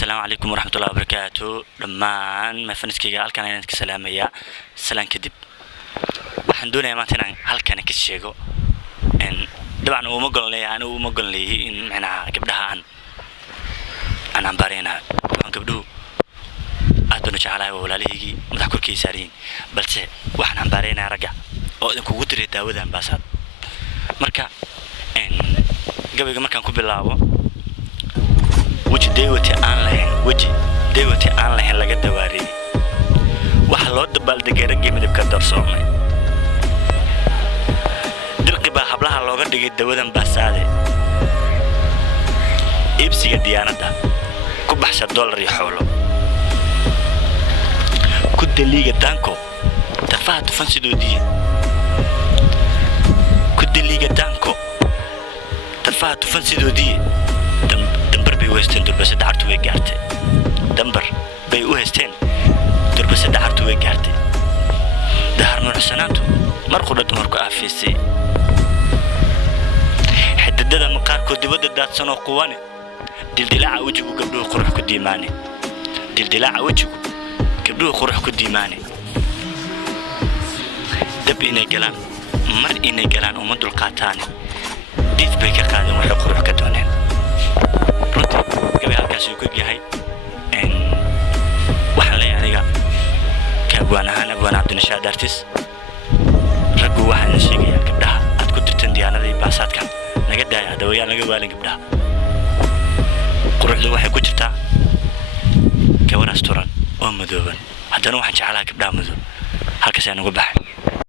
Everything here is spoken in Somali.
السلام عليكم ورحمة الله وبركاته. لما ما فنسكي قال كان ينتك سلامية سلام كدب وحندونا يا ماتنا هل كان كشيء إن طبعا هو مقول لي أنا ومقول لي إن أنا قبلها عن أنا بارينا عن قبله أدنى شعلا ولا ليه مذكر كيسارين بس وإحنا بارينا رجع أو إنكم قدرة داودان باسات مركا إن قبل مركا نكون بالله وجه ديوتي aan lahayn laga dawaariyay waxa loo dabaaldegay ragii midabka darsoomay dirqiba hablaha looga dhigay dawadan baasaade iibsiga diyaanada ku baxsha dollar iyo xoolo ku daliga danko tafaad fansidoodii ku daliga danko tafaad fansidoodii dambar bay weesteen durbasa dhaartu way gaartay dambar bay u heesteen durbasa dhaartu way gaartay dahar nuuxsanaantu marqudha dumarku aafisay xididada maqaarkood dibadda daadsan oo quwane dildilaaca wajigu gabdhuhu qurux ku diimaane dildilaaca wajigu gabdhuhu qurux ku diimaane dab inay galaan mar inay galaan uma dulqaataane dhiif bay ka qaadeen waxay qurux ka dooneen runtii gabi halkaas uu ku yahay أبوان عبد النشاد أرتيس رجوا واحد نشيجي قبلها أتكون ترتندي أنا ذي باسات كان نقدر هذا ويا نقول قبلها قروح له واحد كترتا كورا استوران ومذوبا حتى نوح جعلها قبلها مذوب هالكسي أنا قبح